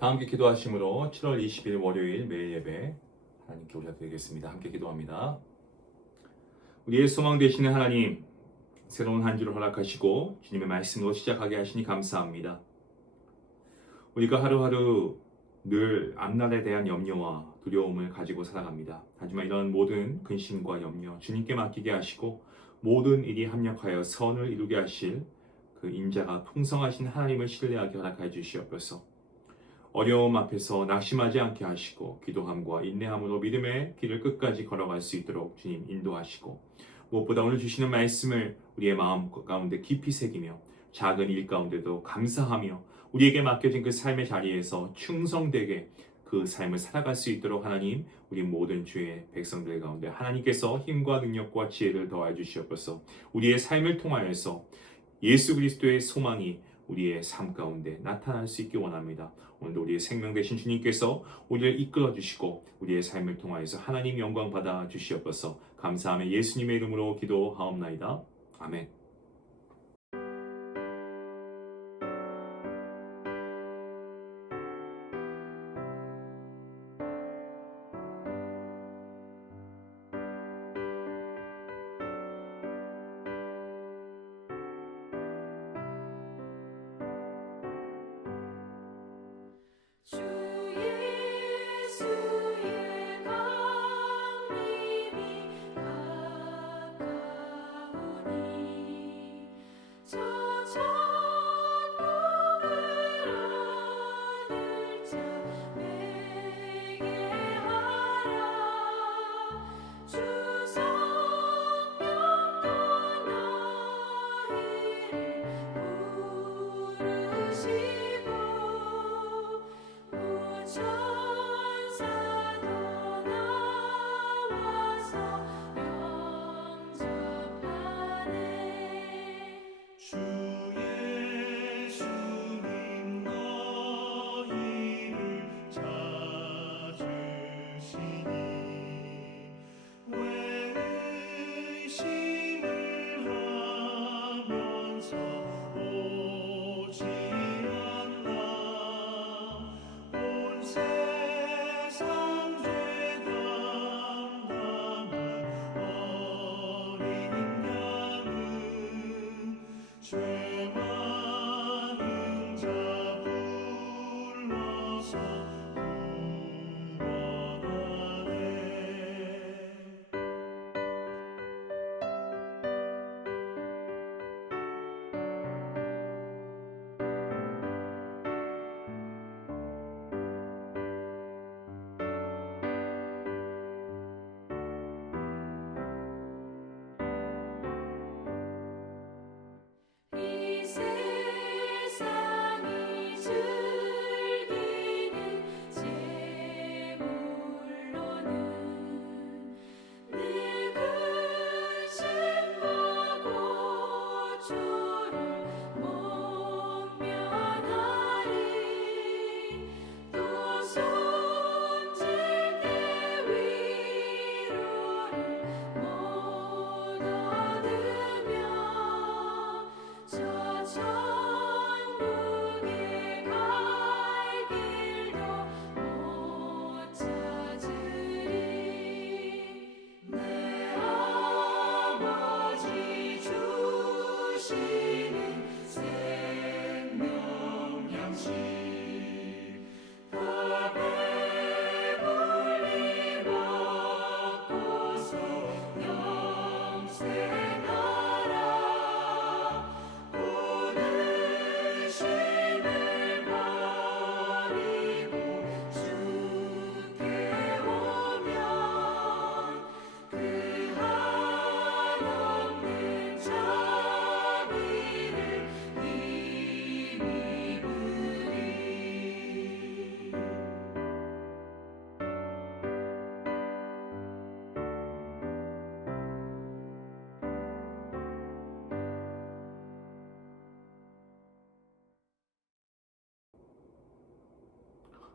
다 함께 기도하심으로 7월 20일 월요일 매일 예배 하나님께 올려드리겠습니다. 함께 기도합니다. 우리의 소망 되시는 하나님, 새로운 한 주를 허락하시고 주님의 말씀으로 시작하게 하시니 감사합니다. 우리가 하루하루 늘 앞날에 대한 염려와 두려움을 가지고 살아갑니다. 하지만 이런 모든 근심과 염려 주님께 맡기게 하시고 모든 일이 합력하여 선을 이루게 하실 그 인자가 풍성하신 하나님을 신뢰하게 허락하여 주시옵소서. 어려움 앞에서 낙심하지 않게 하시고 기도함과 인내함으로 믿음의 길을 끝까지 걸어갈 수 있도록 주님 인도하시고, 무엇보다 오늘 주시는 말씀을 우리의 마음 가운데 깊이 새기며 작은 일 가운데도 감사하며 우리에게 맡겨진 그 삶의 자리에서 충성되게 그 삶을 살아갈 수 있도록 하나님, 우리 모든 주의 백성들 가운데 하나님께서 힘과 능력과 지혜를 더하여 주시옵소서. 우리의 삶을 통하여서 예수 그리스도의 소망이 우리의 삶 가운데 나타날 수 있기 원합니다. 오늘도 우리의 생명 되신 주님께서 우리를 이끌어 주시고 우리의 삶을 통하여서 하나님 영광 받아 주시옵소서. 감사하며 예수님의 이름으로 기도하옵나이다. 아멘. 주 예수의 강림이 가까우니 저 천국을 얻을 자 되게 하라. 주 성령 떠나이를 부르시고 천사도 나와서 영접하네. 주 예수님 너희를 찾으시니 왜 의심을 하면서 오지 않나. 온 세상 죄 담당한 어린 양은 죄 많은 자 불러서 구원하네. 이 세상이 즐기는 재물로는 내 근심과 고초를 못 면하리. 또 손질 때 위로를 못 얻으며 저 천국에 갈 길도 못 찾으리. 내 아버지 주시는 생명 양식 다 배불리 먹고서 영생하라. 고르심을 버리고 주께 오면 그 한없는 자비를 힘입으리.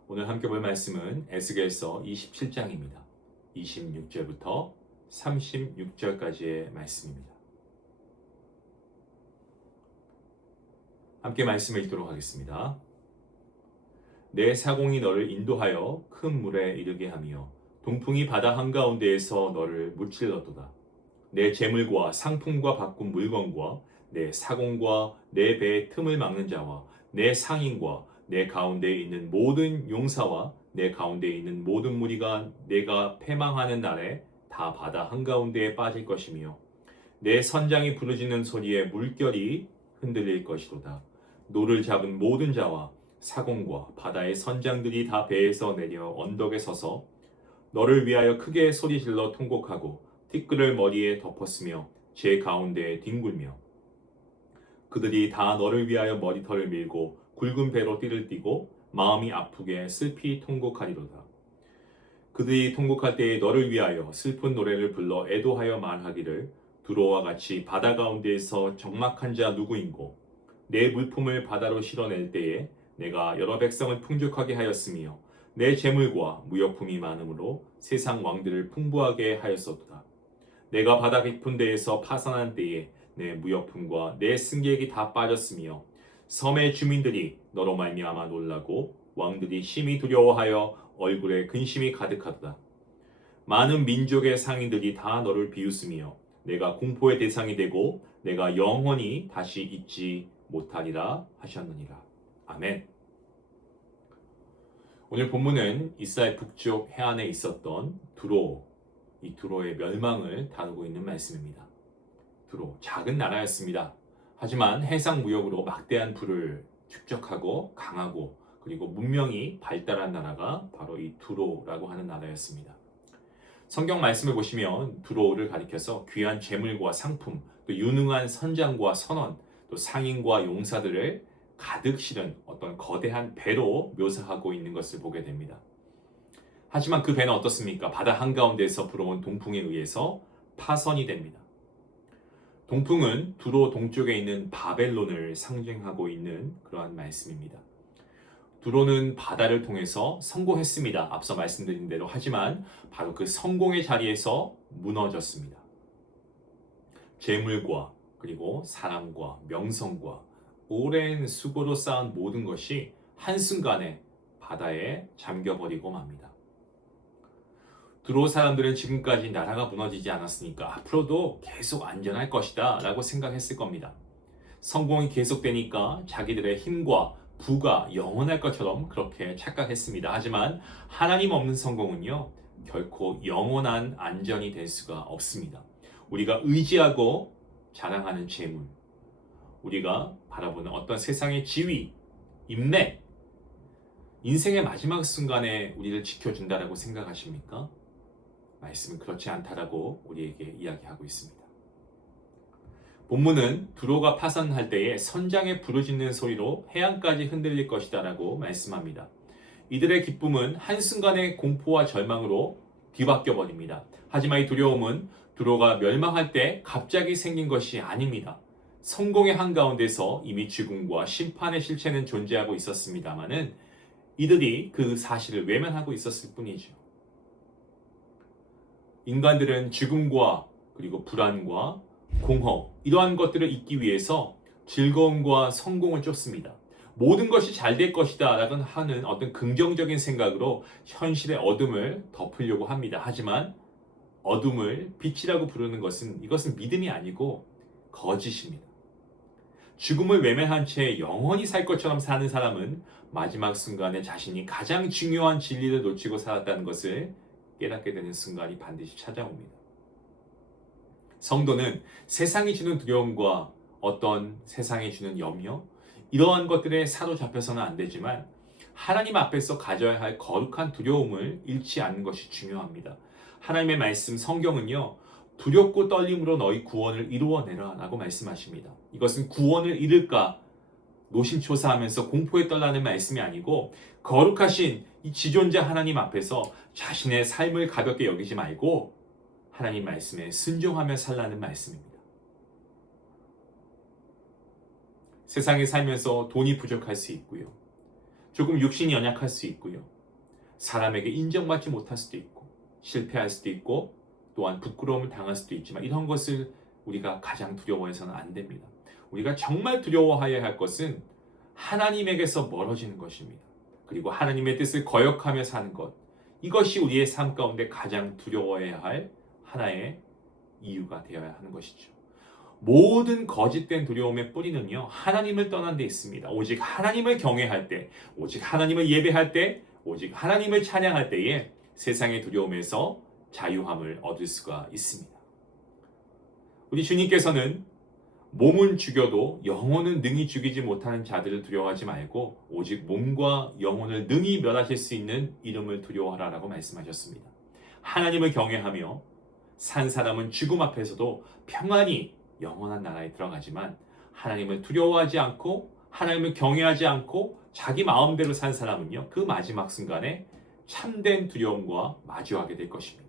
오늘 함께 볼 말씀은 에스겔서 27장입니다. 26절부터 36절까지의 말씀입니다. 함께 말씀을 읽도록 하겠습니다. 내 사공이 너를 인도하여 큰 물에 이르게 하며 동풍이 바다 한가운데에서 너를 무찔러도다. 내 재물과 상품과 바꾼 물건과 내 사공과 내 배의 틈을 막는 자와 내 상인과 내 가운데에 있는 모든 용사와 내 가운데에 있는 모든 무리가 내가 패망하는 날에 다 바다 한가운데에 빠질 것이며 내 선장이 부르짖는 소리에 물결이 흔들릴 것이로다. 노를 잡은 모든 자와 사공과 바다의 선장들이 다 배에서 내려 언덕에 서서 너를 위하여 크게 소리질러 통곡하고 티끌을 머리에 덮었으며 제 가운데에 뒹굴며 그들이 다 너를 위하여 머리털을 밀고 굵은 배로 띠를 띠고 마음이 아프게 슬피 통곡하리로다. 그들이 통곡할 때에 너를 위하여 슬픈 노래를 불러 애도하여 말하기를 두로와 같이 바다 가운데에서 적막한 자 누구인고 내 물품을 바다로 실어낼 때에 내가 여러 백성을 풍족하게 하였으며 내 재물과 무역품이 많으므로 세상 왕들을 풍부하게 하였었도다. 내가 바다 깊은 데에서 파산한 때에 내 무역품과 내 승객이 다 빠졌으며 섬의 주민들이 너로 말미암아 놀라고 왕들이 심히 두려워하여 얼굴에 근심이 가득하도다. 많은 민족의 상인들이 다 너를 비웃으며 내가 공포의 대상이 되고 내가 영원히 다시 잊지 못하리라 하셨느니라. 아멘. 오늘 본문은 이스라엘 북쪽 해안에 있었던 두로, 이 두로의 멸망을 다루고 있는 말씀입니다. 두로, 작은 나라였습니다. 하지만 해상 무역으로 막대한 부를 축적하고 강하고 그리고 문명이 발달한 나라가 바로 이 두로라고 하는 나라였습니다. 성경 말씀을 보시면 두로를 가리켜서 귀한 재물과 상품, 또 유능한 선장과 선원, 또 상인과 용사들을 가득 실은 어떤 거대한 배로 묘사하고 있는 것을 보게 됩니다. 하지만 그 배는 어떻습니까? 바다 한가운데에서 불어온 동풍에 의해서 파선이 됩니다. 동풍은 두로 동쪽에 있는 바벨론을 상징하고 있는 그러한 말씀입니다. 두로는 바다를 통해서 성공했습니다. 앞서 말씀드린 대로. 하지만 바로 그 성공의 자리에서 무너졌습니다. 재물과 그리고 사람과 명성과 오랜 수고로 쌓은 모든 것이 한순간에 바다에 잠겨버리고 맙니다. 두로 사람들은 지금까지 나라가 무너지지 않았으니까 앞으로도 계속 안전할 것이다 라고 생각했을 겁니다. 성공이 계속되니까 자기들의 힘과 부가 영원할 것처럼 그렇게 착각했습니다. 하지만 하나님 없는 성공은요, 결코 영원한 안전이 될 수가 없습니다. 우리가 의지하고 자랑하는 재물, 우리가 바라보는 어떤 세상의 지위, 인맥, 인생의 마지막 순간에 우리를 지켜준다라고 생각하십니까? 말씀은 그렇지 않다라고 우리에게 이야기하고 있습니다. 본문은 두로가 파산할 때에 선장의 부르짖는 소리로 해안까지 흔들릴 것이다라고 말씀합니다. 이들의 기쁨은 한순간의 공포와 절망으로 뒤바뀌어 버립니다. 하지만 이 두려움은 두로가 멸망할 때 갑자기 생긴 것이 아닙니다. 성공의 한가운데서 이미 죽음과 심판의 실체는 존재하고 있었습니다마는 이들이 그 사실을 외면하고 있었을 뿐이죠. 인간들은 죽음과 그리고 불안과 공허, 이러한 것들을 잊기 위해서 즐거움과 성공을 쫓습니다. 모든 것이 잘 될 것이다 라고 하는 어떤 긍정적인 생각으로 현실의 어둠을 덮으려고 합니다. 하지만 어둠을 빛이라고 부르는 이것은 믿음이 아니고 거짓입니다. 죽음을 외면한 채 영원히 살 것처럼 사는 사람은 마지막 순간에 자신이 가장 중요한 진리를 놓치고 살았다는 것을 깨닫게 되는 순간이 반드시 찾아옵니다. 성도는 세상이 주는 두려움과 어떤 세상이 주는 염려, 이러한 것들에 사로잡혀서는 안 되지만 하나님 앞에서 가져야 할 거룩한 두려움을 잃지 않는 것이 중요합니다. 하나님의 말씀 성경은요, 두렵고 떨림으로 너희 구원을 이루어내라 라고 말씀하십니다. 이것은 구원을 잃을까 노심초사하면서 공포에 떨라는 말씀이 아니고 거룩하신 이 지존자 하나님 앞에서 자신의 삶을 가볍게 여기지 말고 하나님 말씀에 순종하며 살라는 말씀입니다. 세상에 살면서 돈이 부족할 수 있고요. 조금 육신이 연약할 수 있고요. 사람에게 인정받지 못할 수도 있고 실패할 수도 있고 또한 부끄러움을 당할 수도 있지만 이런 것을 우리가 가장 두려워해서는 안 됩니다. 우리가 정말 두려워해야 할 것은 하나님에게서 멀어지는 것입니다. 그리고 하나님의 뜻을 거역하며 사는 것, 이것이 우리의 삶 가운데 가장 두려워해야 할 하나의 이유가 되어야 하는 것이죠. 모든 거짓된 두려움의 뿌리는요, 하나님을 떠난 데 있습니다. 오직 하나님을 경외할 때, 오직 하나님을 예배할 때, 오직 하나님을 찬양할 때에 세상의 두려움에서 자유함을 얻을 수가 있습니다. 우리 주님께서는 몸은 죽여도 영혼은 능히 죽이지 못하는 자들을 두려워하지 말고 오직 몸과 영혼을 능히 멸하실 수 있는 이름을 두려워하라라고 말씀하셨습니다. 하나님을 경외하며 산 사람은 죽음 앞에서도 평안히 영원한 나라에 들어가지만 하나님을 두려워하지 않고 하나님을 경외하지 않고 자기 마음대로 산 사람은요, 그 마지막 순간에 참된 두려움과 마주하게 될 것입니다.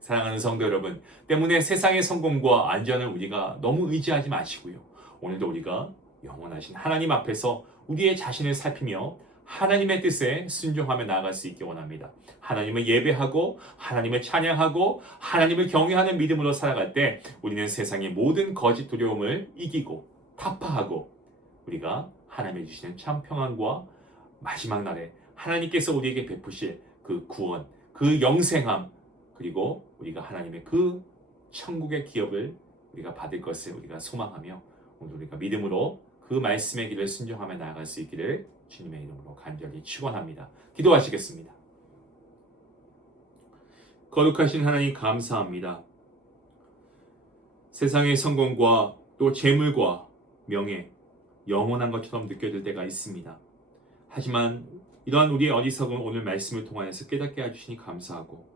사랑하는 성도 여러분, 때문에 세상의 성공과 안전을 우리가 너무 의지하지 마시고요. 오늘도 우리가 영원하신 하나님 앞에서 우리의 자신을 살피며 하나님의 뜻에 순종하며 나아갈 수 있기 원합니다. 하나님을 예배하고 하나님을 찬양하고 하나님을 경외하는 믿음으로 살아갈 때 우리는 세상의 모든 거짓 두려움을 이기고 타파하고 우리가 하나님이 주시는 참 평안과 마지막 날에 하나님께서 우리에게 베푸실 그 구원, 그 영생함, 그리고 우리가 하나님의 그 천국의 기업을 우리가 받을 것을 우리가 소망하며 오늘 우리가 믿음으로 그 말씀의 길을 순종하며 나아갈 수 있기를 주님의 이름으로 간절히 축원합니다. 기도하시겠습니다. 거룩하신 하나님 감사합니다. 세상의 성공과 또 재물과 명예, 영원한 것처럼 느껴질 때가 있습니다. 하지만 이러한 우리의 어리석은 오늘 말씀을 통하여서 깨닫게 해주시니 감사하고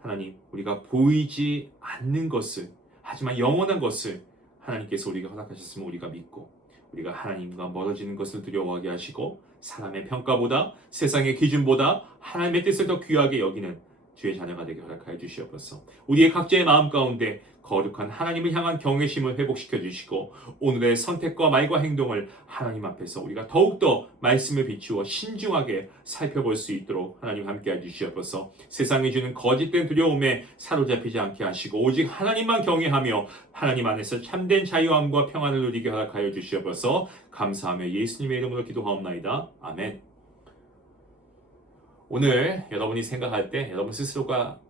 하나님, 우리가 보이지 않는 것을 하지만 영원한 것을 하나님께서 우리가 허락하셨으면 우리가 믿고 우리가 하나님과 멀어지는 것을 두려워하게 하시고 사람의 평가보다 세상의 기준보다 하나님의 뜻을 더 귀하게 여기는 주의 자녀가 되게 허락하여 주시옵소서. 우리의 각자의 마음 가운데 거룩한 하나님을 향한 경외심을 회복시켜 주시고 오늘의 선택과 말과 행동을 하나님 앞에서 우리가 더욱더 말씀을 비추어 신중하게 살펴볼 수 있도록 하나님 함께해 주시옵소서. 세상이 주는 거짓된 두려움에 사로잡히지 않게 하시고 오직 하나님만 경외하며 하나님 안에서 참된 자유함과 평안을 누리게 허락하여 주시옵소서. 감사하며 예수님의 이름으로 기도하옵나이다. 아멘. 오늘 여러분이 생각할 때 여러분 스스로가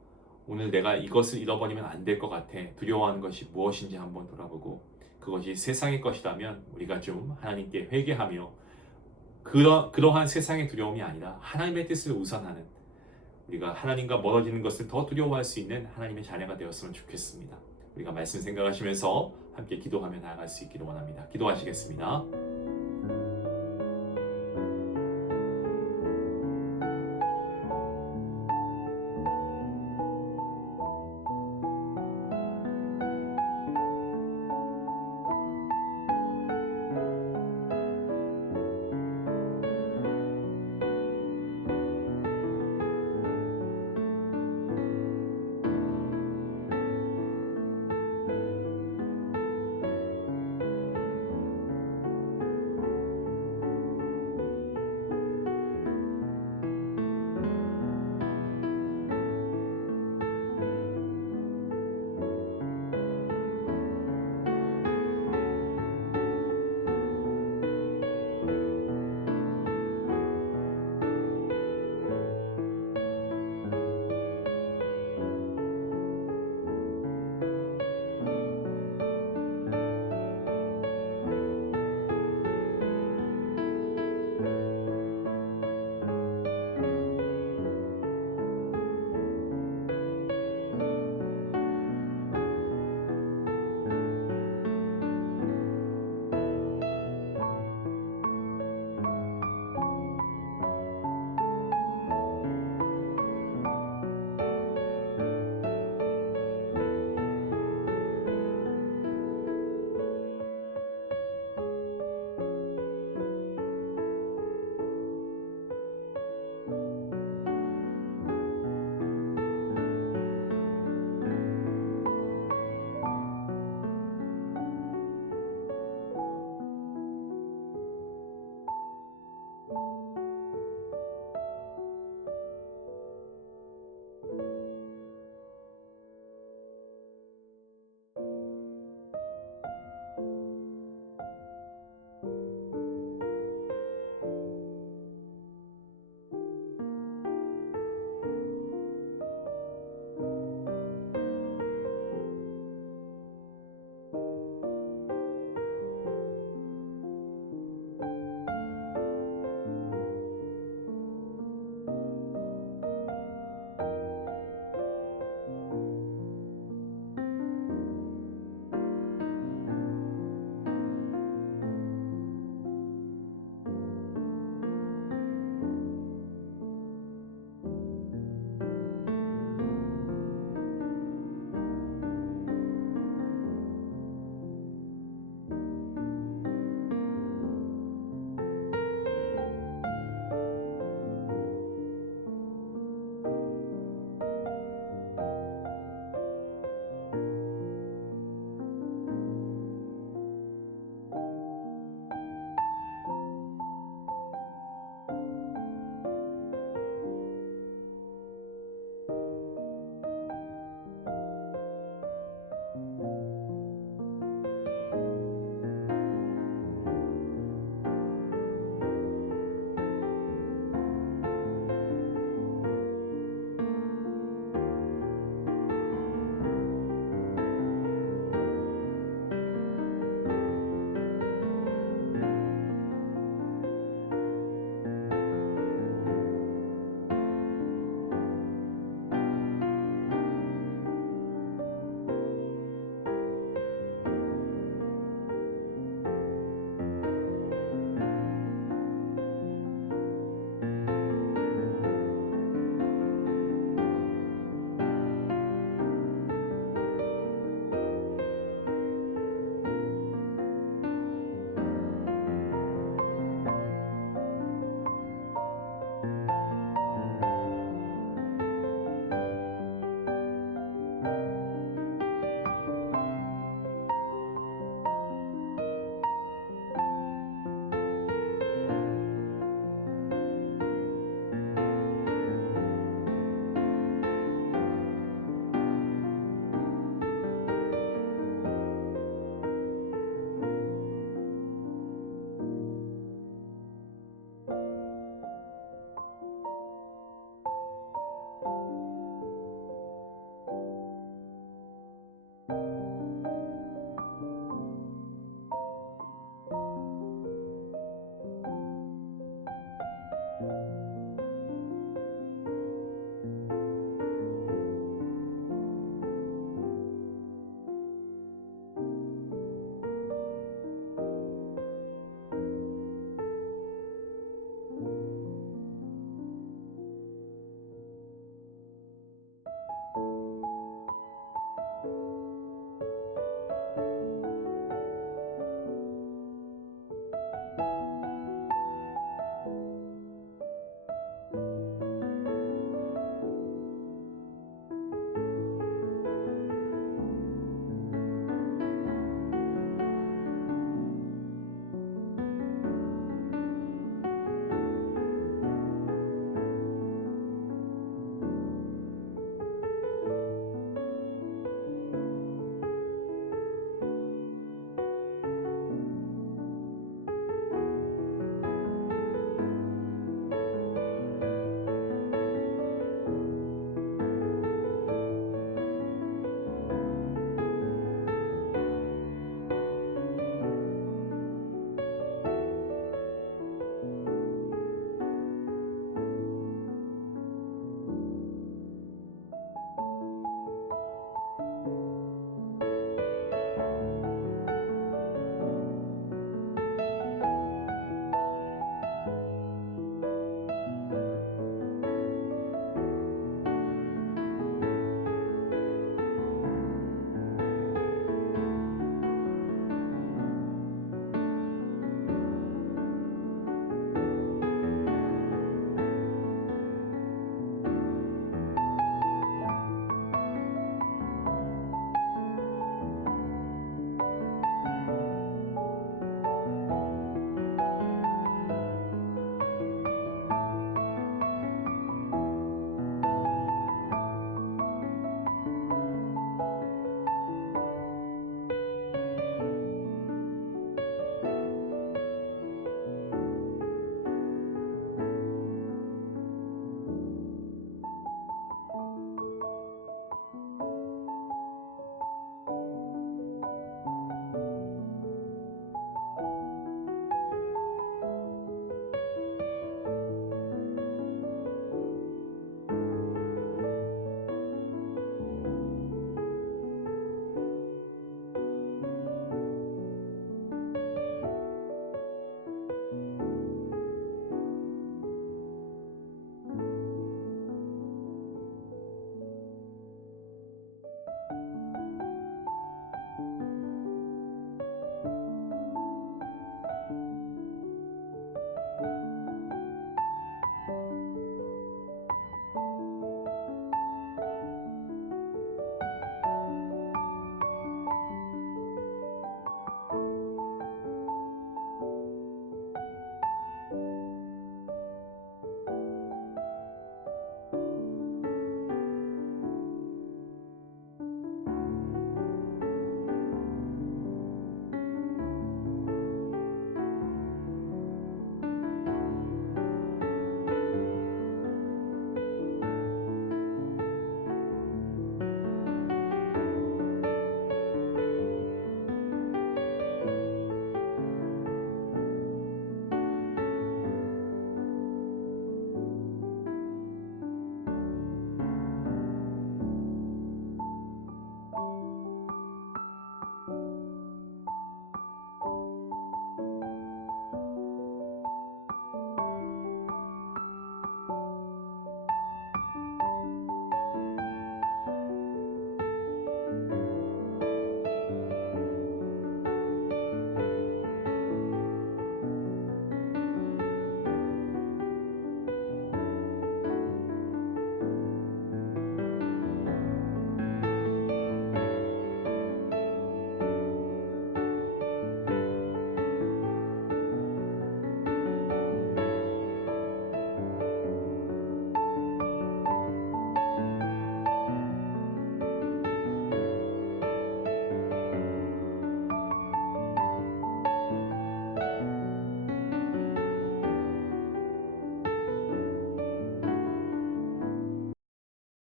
오늘 내가 이것을 잃어버리면 안 될 것 같아 두려워하는 것이 무엇인지 한번 돌아보고 그것이 세상의 것이라면 우리가 좀 하나님께 회개하며 그러한 세상의 두려움이 아니라 하나님의 뜻을 우선하는 우리가 하나님과 멀어지는 것을 더 두려워할 수 있는 하나님의 자녀가 되었으면 좋겠습니다. 우리가 말씀 생각하시면서 함께 기도하며 나아갈 수 있기를 원합니다. 기도하시겠습니다.